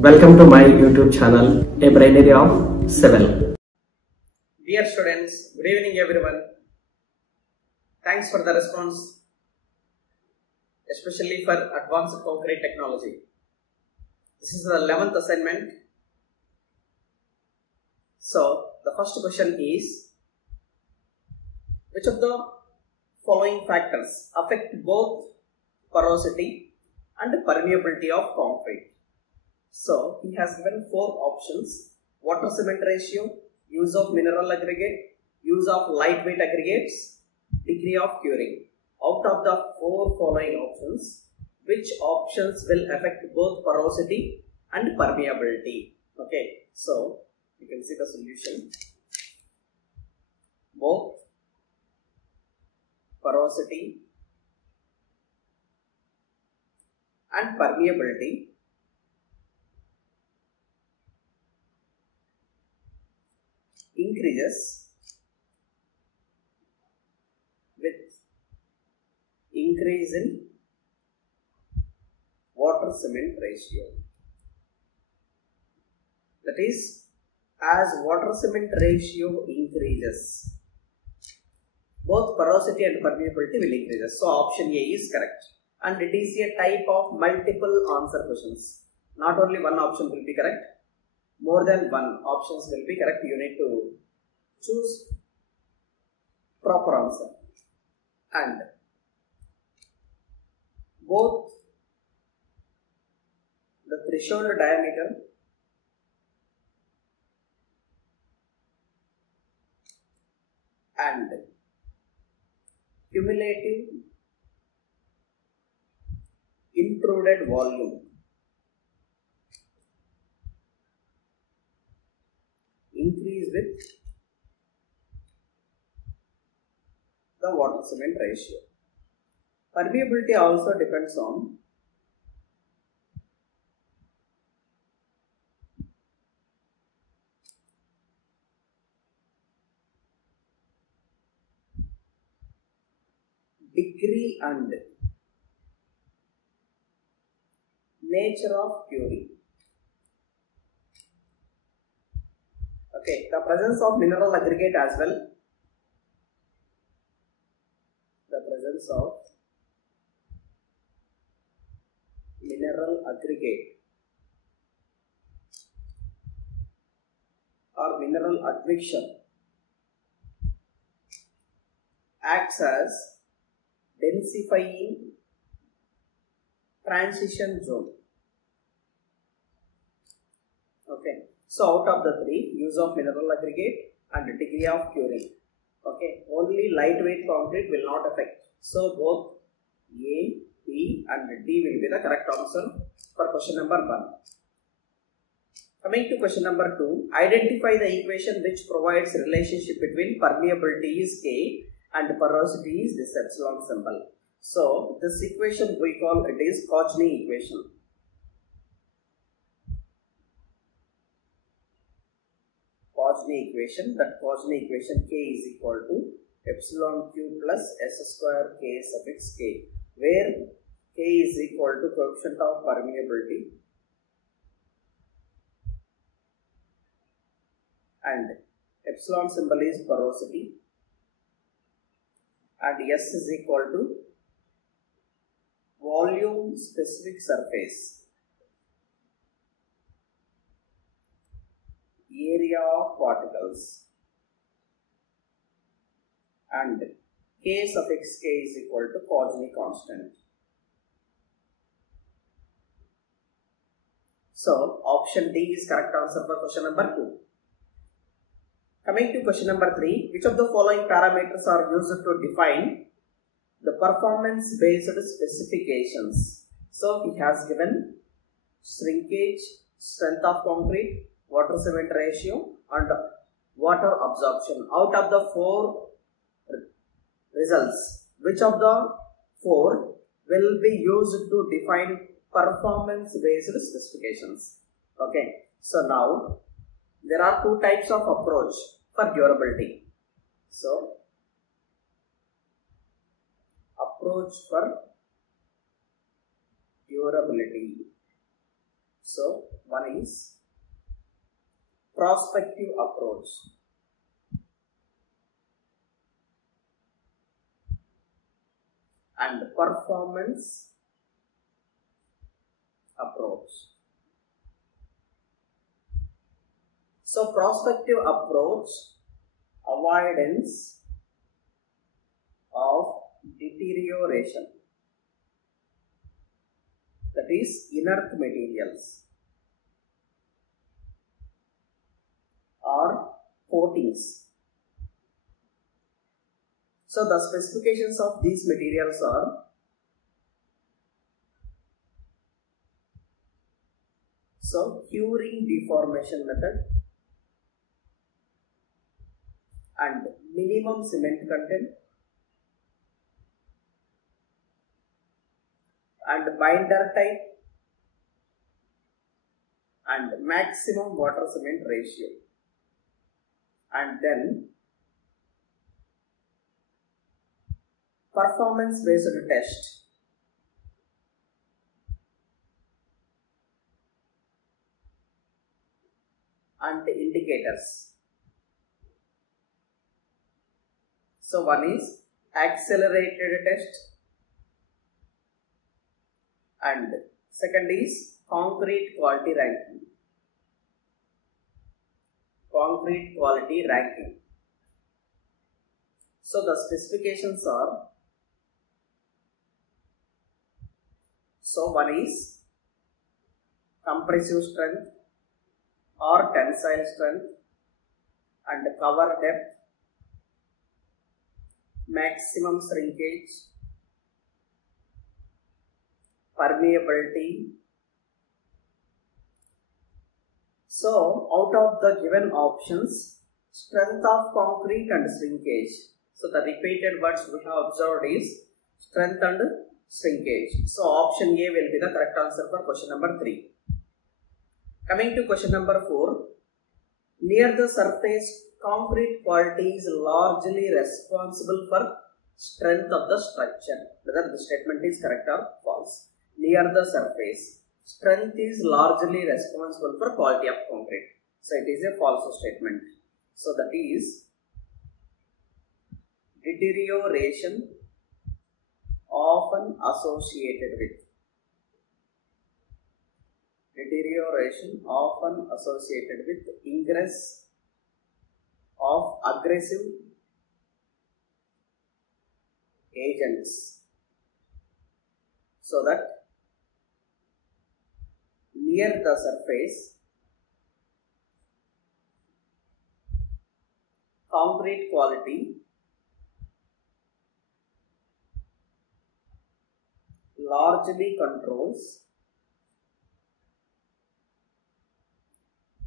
Welcome to my YouTube channel, A Brainary of Civil. Dear students, good evening everyone. Thanks for the response, especially for Advanced Concrete Technology. This is the 11th assignment. So, the first question is, which of the following factors affect both porosity and permeability of concrete? So, he has given 4 options: water cement ratio, use of mineral aggregate, use of lightweight aggregates, degree of curing. Out of the 4 following options, which options will affect both porosity and permeability? Okay, so you can see the solution. Both porosity and permeability increases with increase in water cement ratio. That is, as water cement ratio increases, both porosity and permeability will increase. So option A is correct, and it is a type of multiple answer questions. Not only one option will be correct, more than one options will be correct. You need to choose proper answer. And both the threshold diameter and cumulative intruded volume increase with the water cement ratio. Permeability also depends on degree and nature of curing. Okay, the presence of mineral aggregate as well. The presence of mineral aggregate or mineral admixture acts as densifying transition zone. Okay, so out of the 3, use of mineral aggregate and degree of curing. Okay, only lightweight concrete will not affect. So both A, B and D will be the correct answer for question number 1. Coming to question number 2, identify the equation which provides relationship between permeability is K and porosity is this epsilon symbol. So this equation we call it is Cauchy equation. Cauchy equation, that Cauchy equation K is equal to epsilon Q plus S square K suffix K, where K is equal to coefficient of permeability and epsilon symbol is porosity and S is equal to volume specific surface, area of particles, and K suffix K is equal to Cauchy constant. So option D is correct answer for question number 2. Coming to question number 3, which of the following parameters are used to define the performance based specifications? So he has given shrinkage, strength of concrete, water cement ratio and water absorption. Out of the 4 results, which of the 4 will be used to define performance based specifications? Okay, so now there are 2 types of approach for durability. So approach for durability. So one is prospective approach. And performance approach. So prospective approach, avoidance of deterioration, that is inert materials or coatings. So the specifications of these materials are: so curing deformation method and minimum cement content and binder type and maximum water cement ratio, and then performance based test. And indicators. So one is accelerated test and second is concrete quality ranking. Concrete quality ranking. So the specifications are: so one is compressive strength or tensile strength and cover depth, maximum shrinkage, permeability. So out of the given options, strength of concrete and shrinkage. So the repeated words we have observed is strength and shrinkage. So option A will be the correct answer for question number 3. Coming to question number 4, near the surface, concrete quality is largely responsible for strength of the structure. Whether the statement is correct or false. Near the surface, strength is largely responsible for quality of concrete. So it is a false statement. So that is deterioration often associated with. Deterioration often associated with ingress of aggressive agents. So that near the surface, concrete quality largely controls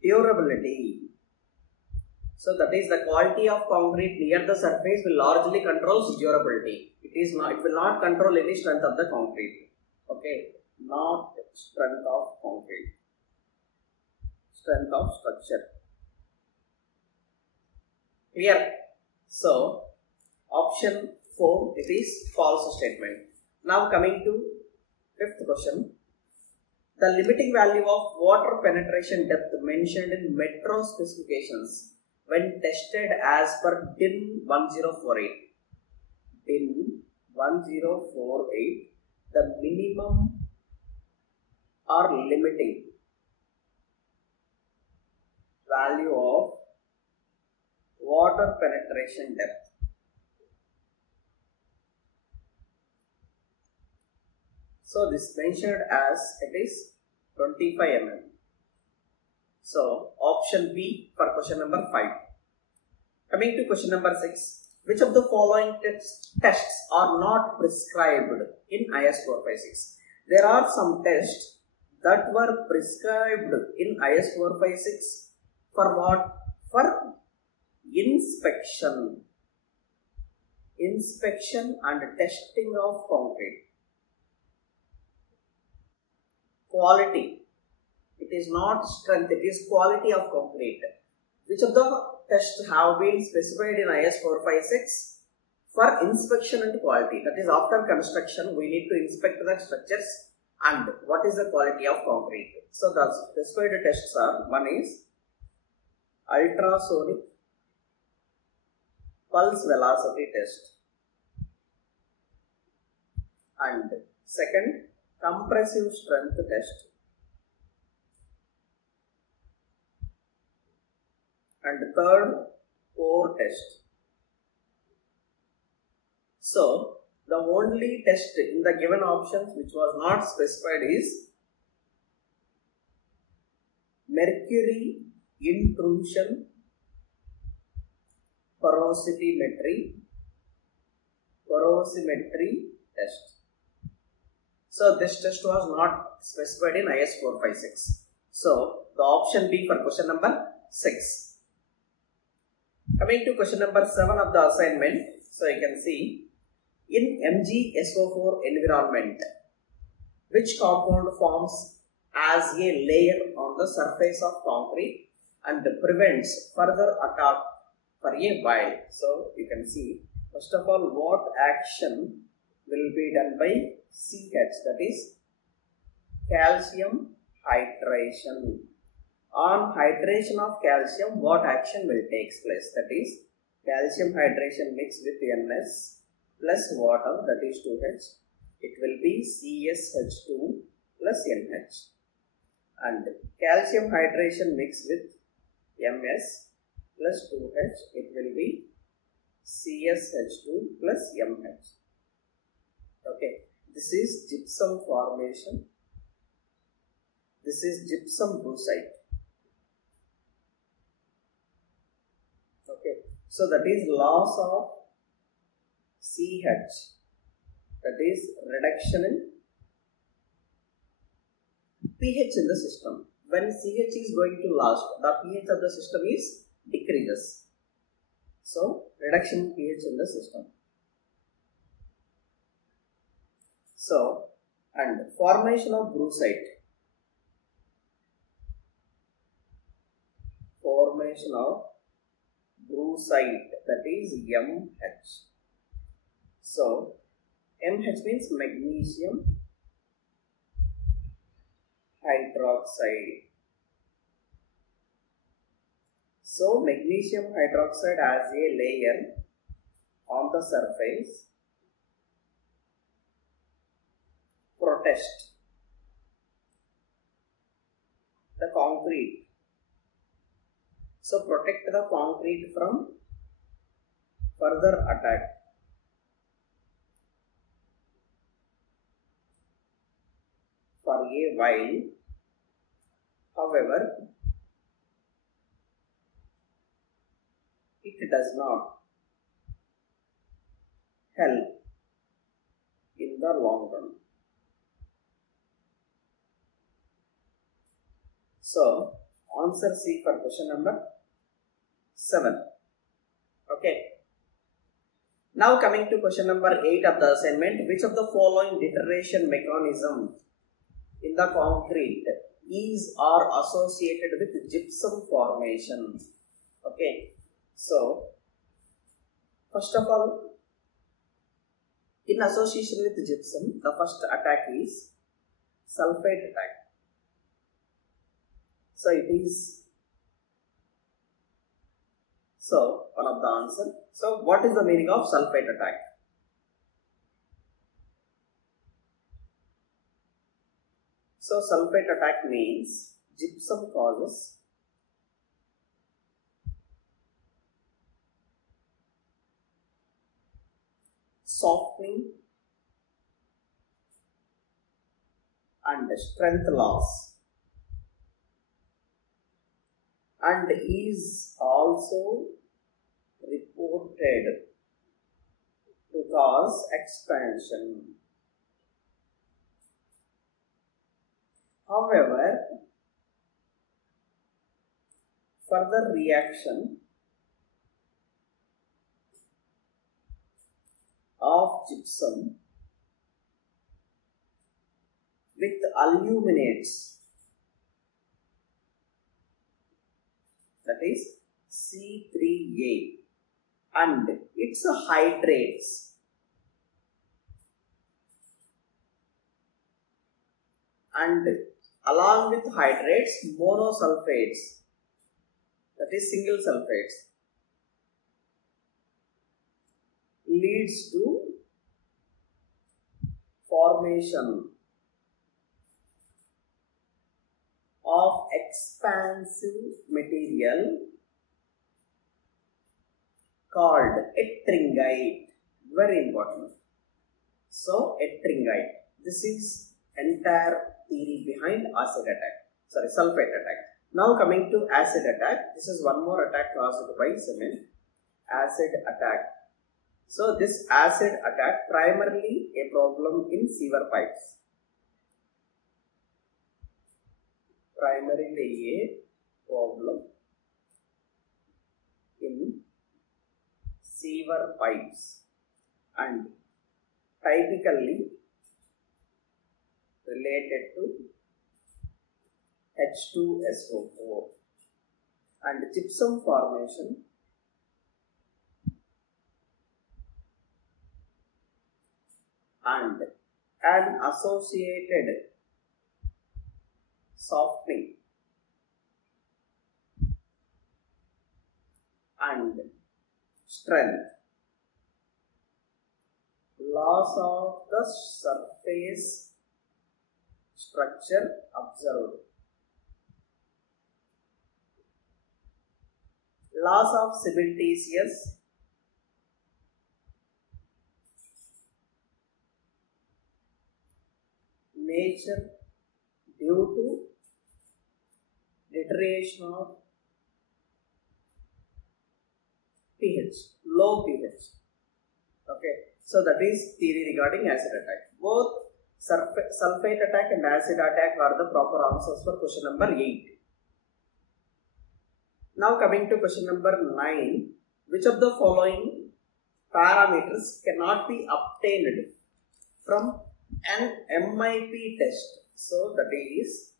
durability. So that is the quality of concrete near the surface will largely controls durability. It will not control any strength of the concrete. Okay, not strength of concrete, strength of structure. Clear? So option 4, it is false statement. Now coming to 5th question. The limiting value of water penetration depth mentioned in metro specifications when tested as per DIN 1048. DIN 1048, the minimum or limiting value of water penetration depth. So this mentioned as it is 25 mm. So option B for question number 5. Coming to question number 6. Which of the following tests are not prescribed in IS 456? There are some tests that were prescribed in IS 456 for what? For inspection. Inspection and testing of concrete. Quality. It is not strength, it is quality of concrete. Which of the tests have been specified in IS 456 for inspection and quality? That is, after construction, we need to inspect the structures And what is the quality of concrete? So the specified tests are, one is ultrasonic pulse velocity test, and second, compressive strength test, and third, core test. So the only test in the given options which was not specified is mercury intrusion porosimetry test. So this test was not specified in IS 456. So the option B for question number 6. Coming to question number 7 of the assignment. So you can see, in MgSO4 environment, which compound forms as a layer on the surface of concrete and prevents further attack for a while? So you can see, first of all, what action will be done by CH, that is calcium hydration. On hydration of calcium, what action will take place? That is calcium hydration mixed with NS plus water, that is 2H. It will be CsH2 plus NH. And calcium hydration mixed with MS plus 2H, it will be CsH2 plus MH. Okay, this is gypsum formation. This is gypsum brucite. Okay, so that is loss of CH, that is reduction in pH in the system. When CH is going to last, the pH of the system is decreases. So reduction in pH in the system. So, and formation of brucite. Formation of brucite, that is MH. So MH means magnesium hydroxide. So magnesium hydroxide as a layer on the surface protect the concrete. So protect the concrete from further attack. For a while, however, it does not help in the long run. So, answer C for question number 7. Okay. Now coming to question number 8 of the assignment. Which of the following deterioration mechanism in the concrete is or associated with gypsum formation? Okay. So, first of all, in association with gypsum, the first attack is sulfate attack. So it is, so one of the answer. So what is the meaning of sulfate attack? So sulfate attack means gypsum causes softening and strength loss, and is also reported to cause expansion. However, further reaction of gypsum with aluminates, that is C3A, and its hydrates and along with hydrates, monosulfates, that is single sulfates, leads to formation of expansive material called ettringite. Very important. So ettringite. This is entire theory behind sulfate attack. Now coming to acid attack. This is one more attack caused by cement. Acid attack. So this acid attack primarily a problem in sewer pipes. Primarily a problem in sewer pipes and typically related to H2SO4 and gypsum formation and an associated softening and strength, loss of the surface structure observed, loss of cementitious nature due to deterioration of pH, low pH. Okay, so that is theory regarding acid attack. Both sulfate attack and acid attack are the proper answers for question number 8. Now coming to question number 9. Which of the following parameters cannot be obtained from an MIP test? So that is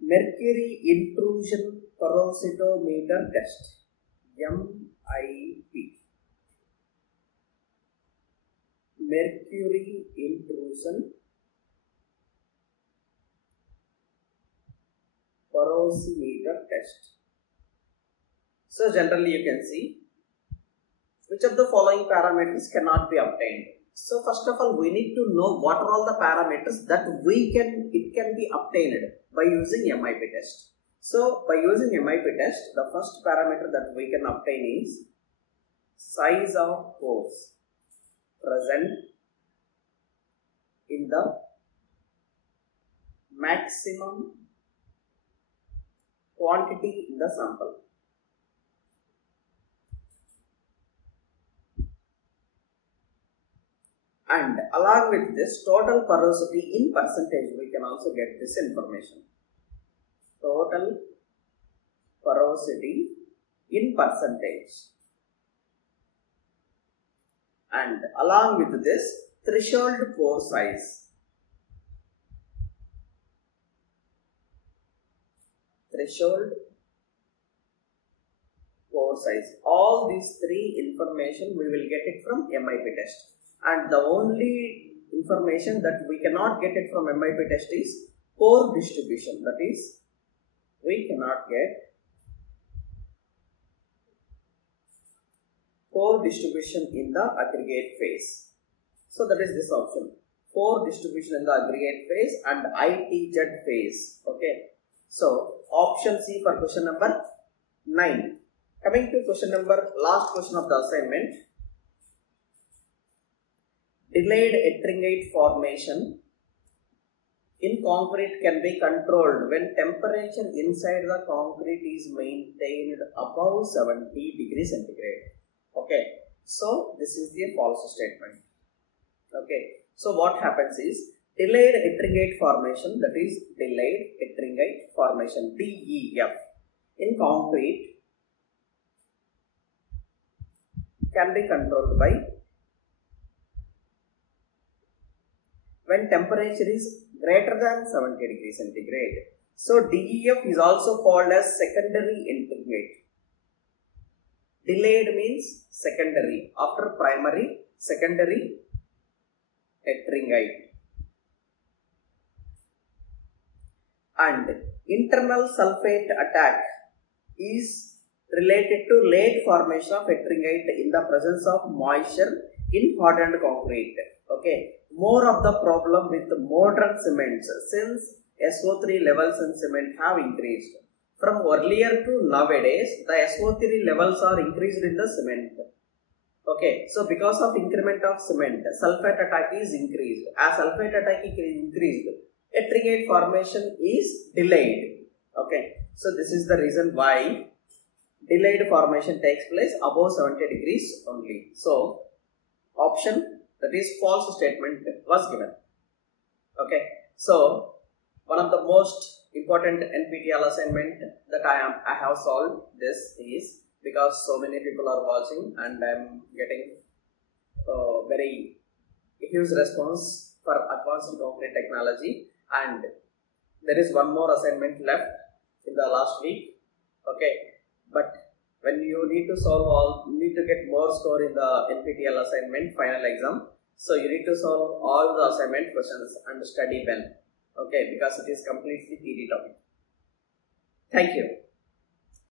mercury intrusion porositometer test, MIP. Mercury intrusion porositometer test. So generally you can see which of the following parameters cannot be obtained. So first of all, we need to know what are all the parameters that it can be obtained by using MIP test. So by using MIP test, the first parameter that we can obtain is size of pores present in the maximum quantity in the sample. And along with this, total porosity in percentage, we can also get this information. Total porosity in percentage. And along with this, threshold pore size. Threshold pore size. All these three information we will get it from MIP test. And the only information that we cannot get it from MIP test is pore distribution. That is, we cannot get pore distribution in the aggregate phase. So that is this option. Pore distribution in the aggregate phase and ITZ phase. Okay. So option C for question number 9. Coming to last question of the assignment. Delayed ettringite formation in concrete can be controlled when temperature inside the concrete is maintained above 70 degrees centigrade. Okay, so this is the false statement. Okay, so what happens is delayed ettringite formation, that is delayed ettringite formation, DEF, in concrete can be controlled by when temperature is greater than 70 degrees centigrade. So DEF is also called as secondary ettringite. Delayed means secondary, after primary, secondary ettringite. and internal sulfate attack is related to late formation of ettringite in the presence of moisture in hardened concrete. Okay, more of the problem with modern cements since SO3 levels in cement have increased. From earlier to nowadays, the SO3 levels are increased in the cement. Okay, so because of increment of cement, sulfate attack is increased. As sulfate attack is increased, ettringite formation is delayed. Okay, so this is the reason why delayed formation takes place above 70 degrees only. So option, that is false statement, was given. Okay, so one of the most important NPTEL assignment that I have solved this is because so many people are watching and I am getting very huge response for advanced concrete technology, and there is one more assignment left in the last week. Okay, but when you need to get more score in the NPTEL assignment final exam, so you need to solve all the assignment questions and study well. Okay, because it is completely theory topic. Thank you.